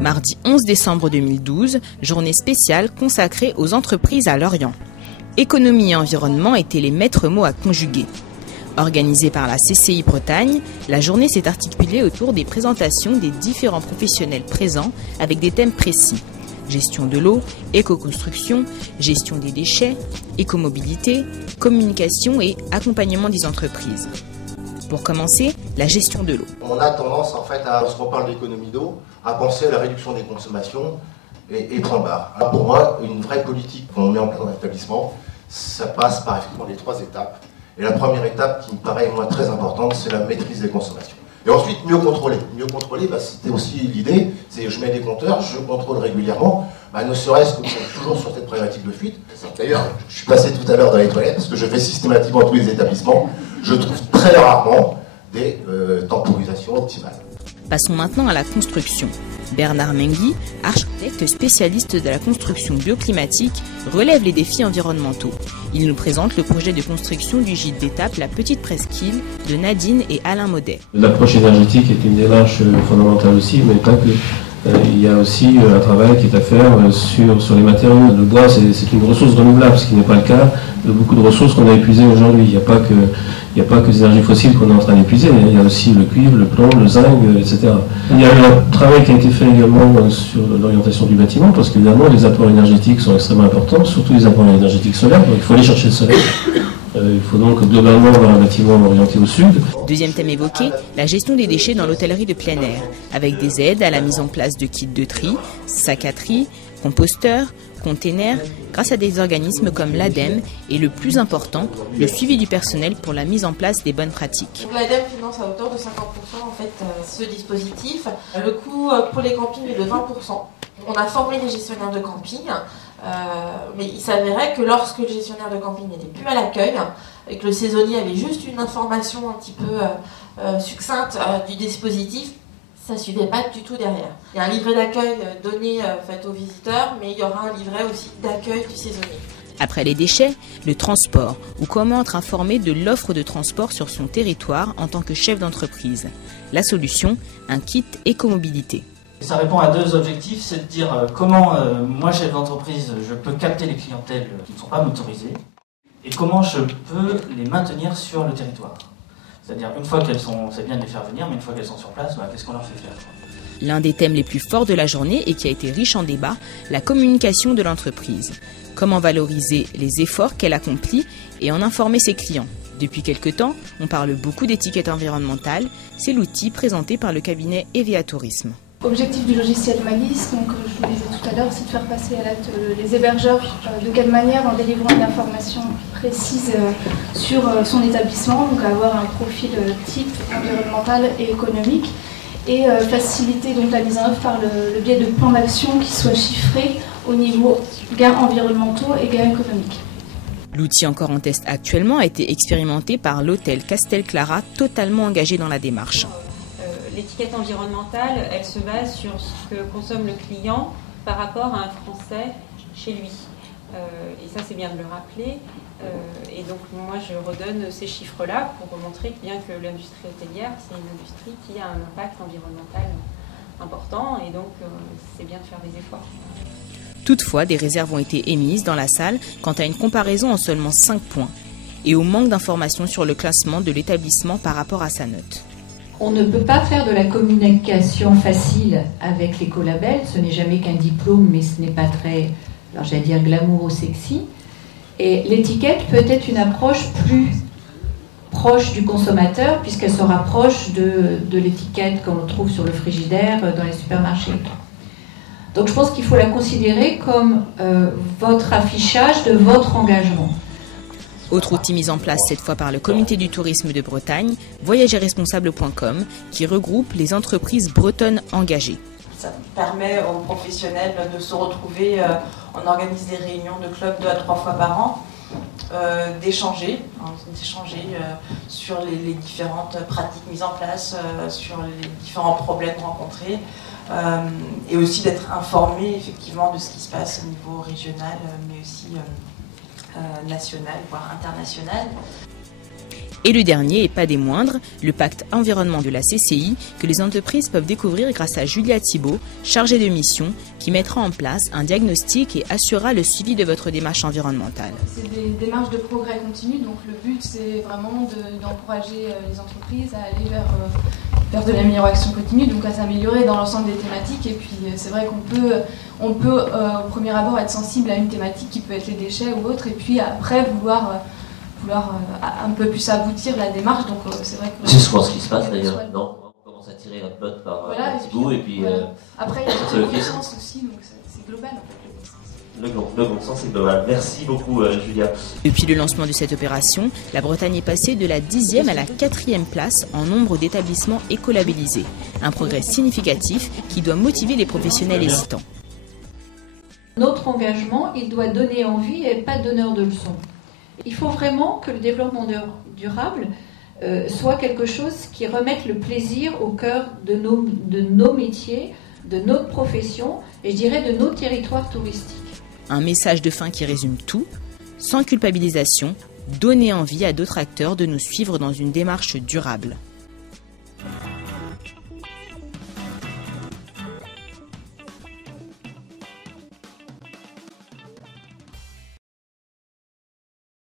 Mardi 11 décembre 2012, journée spéciale consacrée aux entreprises à Lorient. Économie et environnement étaient les maîtres mots à conjuguer. Organisée par la CCI Bretagne, la journée s'est articulée autour des présentations des différents professionnels présents avec des thèmes précis. Gestion de l'eau, éco-construction, gestion des déchets, écomobilité, communication et accompagnement des entreprises. Pour commencer, la gestion de l'eau. On a tendance, en fait, lorsqu'on parle d'économie d'eau, à penser à la réduction des consommations et point barre. Alors pour moi, une vraie politique qu'on met en place dans l'établissement, ça passe par effectivement les 3 étapes. Et la première étape, qui me paraît moi très importante, c'est la maîtrise des consommations. Et ensuite, mieux contrôler. Mieux contrôler, c'était aussi l'idée, c'est je mets des compteurs, je contrôle régulièrement, ne serait-ce que toujours sur cette problématique de fuite. D'ailleurs, je suis passé tout à l'heure dans les toilettes, parce que je fais systématiquement tous les établissements, je trouve très rarement des temporisations optimales. Passons maintenant à la construction. Bernard Mengui, architecte spécialiste de la construction bioclimatique, relève les défis environnementaux. Il nous présente le projet de construction du gîte d'étape La Petite Presqu'île de Nadine et Alain Maudet. L'approche énergétique est une démarche fondamentale aussi, mais pas que. Il y a aussi un travail qui est à faire sur les matériaux. Le bois, c'est une ressource renouvelable, ce qui n'est pas le cas de beaucoup de ressources qu'on a épuisées aujourd'hui. Il n'y a pas que les énergies fossiles qu'on est en train d'épuiser, il y a aussi le cuivre, le plomb, le zinc, etc. Il y a un travail qui a été fait également sur l'orientation du bâtiment, parce qu'évidemment, les apports énergétiques sont extrêmement importants, surtout les apports énergétiques solaires, donc il faut aller chercher le soleil. Il faut donc globalement avoir un bâtiment orienté au sud. Deuxième thème évoqué, la gestion des déchets dans l'hôtellerie de plein air, avec des aides à la mise en place de kits de tri, sacs à tri, composteurs, containers, grâce à des organismes comme l'ADEME et le plus important, le suivi du personnel pour la mise en place des bonnes pratiques. L'ADEME finance à hauteur de 50% ce dispositif. Le coût pour les campings est de 20%. On a formé les gestionnaires de camping, mais il s'avérait que lorsque le gestionnaire de camping n'était plus à l'accueil et que le saisonnier avait juste une information un petit peu succincte du dispositif, ça ne suivait pas du tout derrière. Il y a un livret d'accueil donné aux visiteurs, mais il y aura un livret aussi d'accueil du saisonnier. Après les déchets, le transport, ou comment être informé de l'offre de transport sur son territoire en tant que chef d'entreprise. La solution, un kit écomobilité. Ça répond à 2 objectifs, c'est de dire comment moi, chef d'entreprise, je peux capter les clientèles qui ne sont pas motorisées et comment je peux les maintenir sur le territoire. C'est-à-dire, une fois qu'elles sont, c'est bien de les faire venir, mais une fois qu'elles sont sur place, qu'est-ce qu'on leur fait faire ? L'un des thèmes les plus forts de la journée et qui a été riche en débats, la communication de l'entreprise. Comment valoriser les efforts qu'elle accomplit et en informer ses clients. Depuis quelque temps, on parle beaucoup d'étiquette environnementale. C'est l'outil présenté par le cabinet EVA Tourisme. L'objectif du logiciel Malice, donc je vous disais tout à l'heure, c'est de faire passer à l'acte les hébergeurs de quelle manière en délivrant une information précise sur son établissement, donc avoir un profil type environnemental et économique, et faciliter donc la mise en œuvre par le biais de plans d'action qui soient chiffrés au niveau gains environnementaux et gains économiques. L'outil encore en test actuellement a été expérimenté par l'hôtel Castel Clara, totalement engagé dans la démarche. L'étiquette environnementale, elle se base sur ce que consomme le client par rapport à un Français chez lui. Et ça, c'est bien de le rappeler. Et donc, moi, je redonne ces chiffres-là pour montrer que bien que l'industrie hôtelière, c'est une industrie qui a un impact environnemental important. Et donc, c'est bien de faire des efforts. Toutefois, des réserves ont été émises dans la salle quant à une comparaison en seulement 5 points et au manque d'informations sur le classement de l'établissement par rapport à sa note. On ne peut pas faire de la communication facile avec l'écolabel. Ce n'est jamais qu'un diplôme, mais ce n'est pas très, alors j'allais dire glamour ou sexy. Et l'étiquette peut être une approche plus proche du consommateur, puisqu'elle se rapproche de l'étiquette qu'on trouve sur le frigidaire dans les supermarchés. Donc je pense qu'il faut la considérer comme votre affichage de votre engagement. Autre outil mis en place cette fois par le comité du tourisme de Bretagne, voyagerresponsable.com, qui regroupe les entreprises bretonnes engagées. Ça permet aux professionnels de se retrouver. On organise des réunions de club 2 à 3 fois par an, d'échanger sur les différentes pratiques mises en place, sur les différents problèmes rencontrés, et aussi d'être informé effectivement de ce qui se passe au niveau régional, mais aussi national, voire international. Et le dernier, et pas des moindres, le pacte environnement de la CCI, que les entreprises peuvent découvrir grâce à Julia Thibault, chargée de mission, qui mettra en place un diagnostic et assurera le suivi de votre démarche environnementale. C'est des démarches de progrès continu, donc le but c'est vraiment d'encourager les entreprises à aller vers de l'amélioration continue, donc à s'améliorer dans l'ensemble des thématiques. Et puis c'est vrai qu'on peut au premier abord être sensible à une thématique qui peut être les déchets ou autre, et puis après vouloir un peu plus aboutir la démarche. Donc c'est vrai que c'est souvent ce qui se passe d'ailleurs, non? On commence à tirer la pelote par un petit bout et puis après il y a le bon sens aussi, donc c'est global en fait. Le bon sens c'est global. Merci beaucoup Julia. Depuis le lancement de cette opération, la Bretagne est passée de la 10e à la 4e place en nombre d'établissements écolabellisés. Un progrès significatif qui doit motiver les professionnels hésitants. Notre engagement, il doit donner envie et pas donneur de leçons. Il faut vraiment que le développement durable soit quelque chose qui remette le plaisir au cœur de nos métiers, de notre profession et je dirais de nos territoires touristiques. Un message de fin qui résume tout, sans culpabilisation, donner envie à d'autres acteurs de nous suivre dans une démarche durable.